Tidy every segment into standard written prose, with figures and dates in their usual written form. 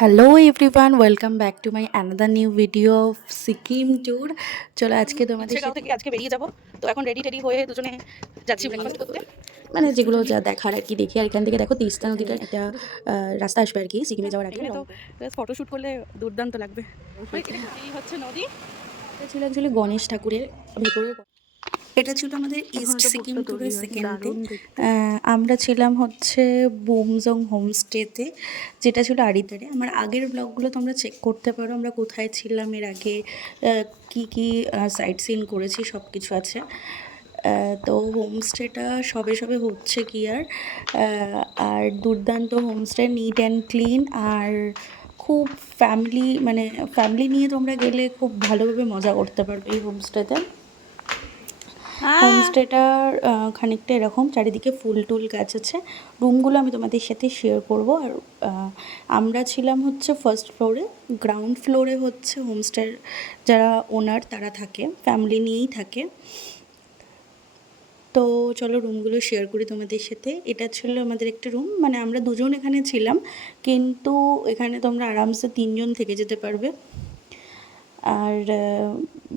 Hello everyone, welcome back to my another new video of Sikkim tour. চলো আজকে তোমাদের গাঁও থেকে আজকে বেরিয়ে যাব। তো এখন রেডি টেডি হয়ে দুজনে যাচ্ছি ব্রেকফাস্ট করতে। মানে যেগুলো যা দেখার আর কি দেখি। আর এখান থেকে দেখো তিস্তা নদীটা একটা রাস্তা আসবে আর কি সিকিমে যাওয়ার আগে। এখানে তো ফটোশ্যুট করলে দুর্দান্ত লাগবে। এই হচ্ছে নদী। এটা ছিল অ্যাকচুয়ালি গণেশ ঠাকুরের ভেতরে। এটা ছিল আমাদের ইস্ট সিকিম ট্যুরের সেকেন্ড ডে। আমরা ছিলাম হচ্ছে বুমজং হোমস্টেতে, যেটা ছিল আড়িতারে। আমার আগের ব্লগগুলো তোমরা চেক করতে পারো, আমরা কোথায় ছিলাম, এর আগে কি কি সাইট সিন করেছি, সব কিছু আছে। তো হোমস্টেটা সবে সবে হচ্ছে কি আর দুর্দান্ত হোমস্টে, নিট অ্যান্ড ক্লিন। আর খুব ফ্যামিলি নিয়ে তোমরা গেলে খুব ভালোভাবে মজা করতে পারবে এই হোমস্টেতে। হোমস্টেটার খানিকটা এরকম, চারিদিকে ফুল টুল গাছ আছে। রুমগুলো আমি তোমাদের সাথে শেয়ার করব। আর আমরা ছিলাম হচ্ছে ফার্স্ট ফ্লোরে। গ্রাউন্ড ফ্লোরে হচ্ছে হোমস্টের যারা ওনার তারা থাকে, ফ্যামিলি নিয়েই থাকে। তো চলো রুমগুলো শেয়ার করি তোমাদের সাথে। এটা ছিল আমাদের একটা রুম, মানে আমরা দুজন এখানে ছিলাম, কিন্তু এখানে তোমরা আরামসে 3জন থেকে যেতে পারবে। আর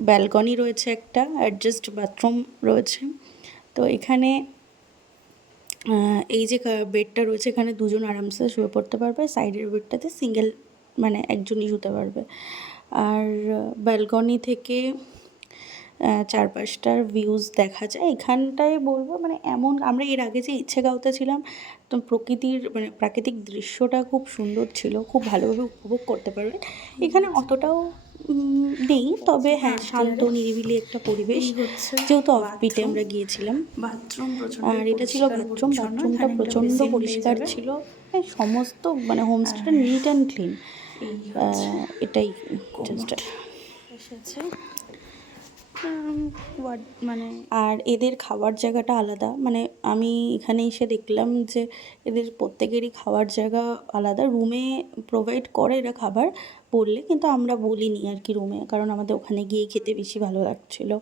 ব্যালকনি রয়েছে, একটা অ্যাডজাস্ট বাথরুম রয়েছে। তো এখানে এই যে বেডটা রয়েছে, এখানে দুজন আরামসে শুয়ে পড়তে পারবে। সাইডের বেডটাতে সিঙ্গেল, মানে একজনই শুতে পারবে। আর ব্যালকনি থেকে চারপাশটার ভিউজ দেখা যায়। এখানটায় বলবো মানে এমন, আমরা এর আগে যে ইচ্ছেগাঁওতে ছিলাম, তো প্রাকৃতিক দৃশ্যটা খুব সুন্দর ছিল, খুব ভালোভাবে উপভোগ করতে পারবে। এখানে অতটাও নেই, তবে হ্যাঁ শান্ত নিরিবিলি একটা পরিবেশ, যেহেতু অফবিটে আমরা গিয়েছিলাম। আর এটা ছিল বাথরুমটা প্রচণ্ড পরিষ্কার ছিল। সমস্ত মানে হোমস্টেটা নিট অ্যান্ড ক্লিন, এটাই জাস্ট। আর এদের খাওয়ার জায়গাটা আলাদা, মানে আমি এখানে এসে দেখলাম যে এদের প্রত্যেকেরই খাওয়ার জায়গা আলাদা। রুমে প্রোভাইড করে এরা খাবার বললে, কিন্তু আমরা বলিনি আর কি রুমে, কারণ আমাদের ওখানে গিয়ে খেতে বেশি ভালো লাগছিলো।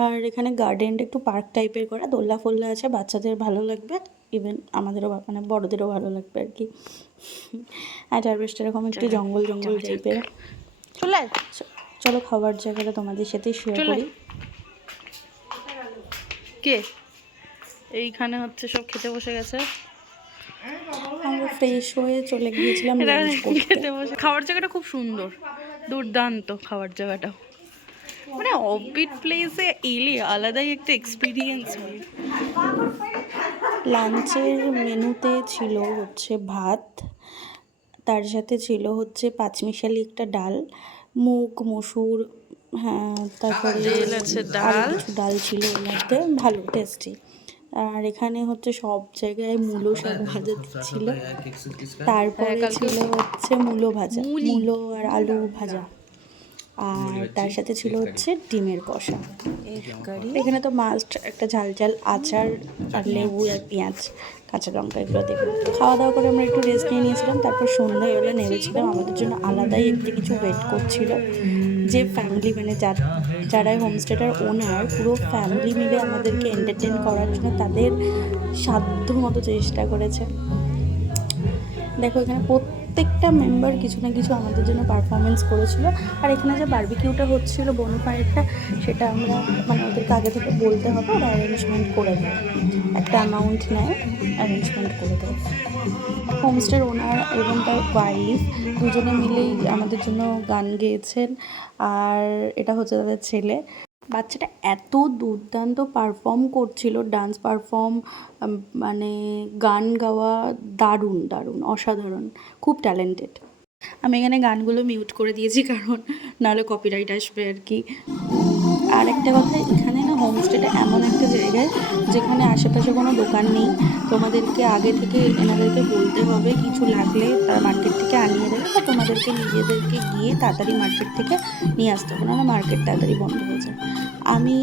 আর এখানে গার্ডেনটা একটু পার্ক টাইপের করা, দোলনা ফোলনা আছে, বাচ্চাদের ভালো লাগবে, ইভেন আমাদেরও মানে বড়োদেরও ভালো লাগবে আর কি। আর চারপাশটা এরকম একটু জঙ্গল টাইপের। চলো খাবার জায়গাটা তোমাদের সাথে শেয়ার করি। কে এইখানে হচ্ছে সব খেতে বসে গেছে। আমরা ফ্রেশ হয়ে চলে গিয়েছিলাম খেতে বসে। খাওয়ার জায়গাটা খুব সুন্দর, দুর্দান্ত খাওয়ার জায়গাটা। মানে অফবিট প্লেসে এলে আলাদাই একটা এক্সপিরিয়েন্স হয়। লাঞ্চের মেনুতে ছিল হচ্ছে ভাত, তার সাথে ছিল হচ্ছে পাঁচমিশালি একটা ডাল, মুগ মসুর, হ্যাঁ, তারপরে আরও কিছু ডাল ছিল ওর মধ্যে, ভালো টেস্টি। আর এখানে হচ্ছে সব জায়গায় মূলো শাক ভাজা ছিল, তারপরে ছিল হচ্ছে মূলো ভাজা, মূলো আর আলু ভাজা, আর তার সাথে ছিল হচ্ছে ডিমের কষা। এখানে তো মাস্ট একটা ঝাল ঝাল আচার আর লেবু আর পেঁয়াজ কাঁচা লঙ্কা এগুলো দেবে। খাওয়া দাওয়া করে আমরা একটু রেস্ট নিয়ে নিয়েছিলাম, তারপর সন্ধ্যাবেলা নেমেছিলাম। আমাদের জন্য আলাদাই একটা কিছু ওয়েট করছিল, যে ফ্যামিলি মানে যারা হোমস্টেটার ওনার, পুরো ফ্যামিলি মিলে আমাদেরকে এন্টারটেন করার জন্য তাদের সাধ্য মতো চেষ্টা করেছে। দেখো এখানে প্রত্যেকটা মেম্বার কিছু না কিছু আমাদের জন্য পারফরমেন্স করেছিল। আর এখানে যে বারবিকিউটা হচ্ছিল বনফায়ারটা, সেটা আমরা মানে ওদেরকে আগে থেকে বলতে হবে, ওরা অ্যারেঞ্জমেন্ট করে দেয়, একটা অ্যামাউন্ট নেয়, অ্যারেঞ্জমেন্ট করে দেয়। হোমস্টের ওনার এবং তার ওয়াইফ দুজনে মিলেই আমাদের জন্য গান গেয়েছেন, আর এটা হচ্ছে তাদের ছেলে। বাচ্চাটা এত দুর্দান্ত পারফর্ম করছিল, ডান্স পারফর্ম, মানে গান গাওয়া, দারুণ দারুণ অসাধারণ, খুব ট্যালেন্টেড। আমি এখানে গানগুলো মিউট করে দিয়েছি, কারণ নাহলে কপিরাইট আসবে আর কি। আর একটা কথা, এখানে না হোমস্টেটা এমন একটা জায়গায় যেখানে আশেপাশে কোনো দোকান নেই, তোমাদেরকে আগে থেকে এনাদেরকে বলতে হবে, কিছু লাগলে তারা মার্কেট থেকে আনিয়ে দেবে, বা তোমাদেরকে নিজেদেরকে গিয়ে তাড়াতাড়ি মার্কেট থেকে নিয়ে আসতে হবে, নাহলে মার্কেট তাড়াতাড়ি বন্ধ হয়ে যায়। আমি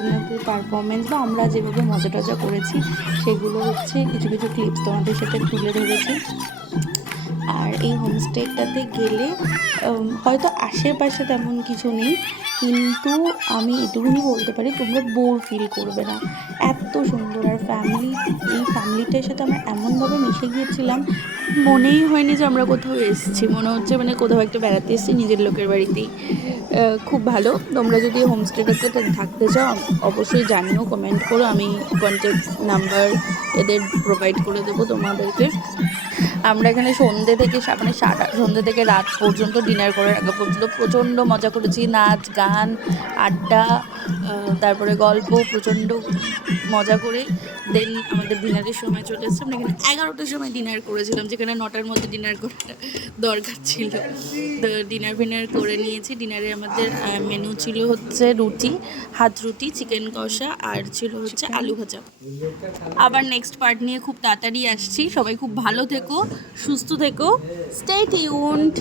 এনাদের পারফরমেন্স বা আমরা যেভাবে মজা টজা করেছি সেগুলো হচ্ছে কিছু কিছু ক্লিপস তোমাদের সাথে তুলে ধরেছি। আর এই হোমস্টেটাতে গেলে হয়তো আশেপাশে তেমন কিছু নেই, কিন্তু আমি এটুকুনি বলতে পারি তোমরা বোর ফিল করবে না, এত সুন্দর। আর ফ্যামিলিটার সাথে আমরা এমনভাবে মিশে গিয়েছিলাম, মনেই হয়নি যে আমরা কোথাও এসেছি, মনে হচ্ছে মানে কোথাও একটা বেড়াতে এসেছি নিজের লোকের বাড়িতেই। খুব ভালো। তোমরা যদি হোমস্টেটাতে থাকতে চাও অবশ্যই জানিও, কমেন্ট করো, আমি কন্ট্যাক্ট নাম্বার এদের প্রোভাইড করে দেবো তোমাদেরকে। আমরা এখানে সন্ধ্যে থেকে মানে সন্ধ্যে থেকে রাত পর্যন্ত ডিনার করার আগে পর্যন্ত প্রচণ্ড মজা করেছি, নাচ গান আড্ডা, তারপরে গল্প, প্রচণ্ড মজা করে দেন আমাদের ডিনারের সময় চলে এসেছে। আমরা এখানে 11টার সময় ডিনার করেছিলাম, যেখানে 9টার মধ্যে ডিনার করাটা দরকার ছিল। তো ডিনার করে নিয়েছি। ডিনারে আমাদের মেনু ছিল হচ্ছে রুটি, হাত রুটি, চিকেন কষা, আর ছিল হচ্ছে আলু ভাজা। আবার নেক্সট পার্ট নিয়ে খুব তাড়াতাড়ি আসছি। সবাই খুব ভালো থেকো, সুস্থ থেকো, স্টে টিউনড।